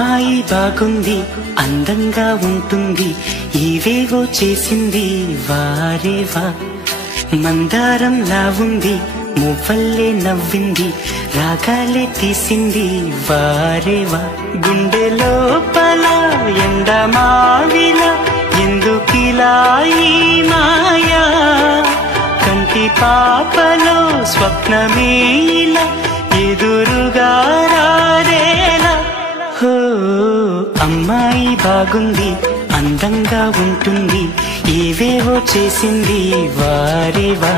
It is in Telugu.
అమ్మాయి బాగుంది, అందంగా ఉంటుంది, ఏవేవో చేసింది వారేవా. మందారంలా ఉంది, మువ్వల్లే నవ్వింది, రాగాలే తీసింది వారేవా. గుండె లోపల ఎండమావిలా ఎందుకిలా ఈ మాయా, కంటి పాపలో స్వప్నమేలా ఎదురుగా రారేలా. హో అమ్మాయి బాగుంది, అందంగా ఉంటుంది, ఏవేవో చేసింది వారేవా.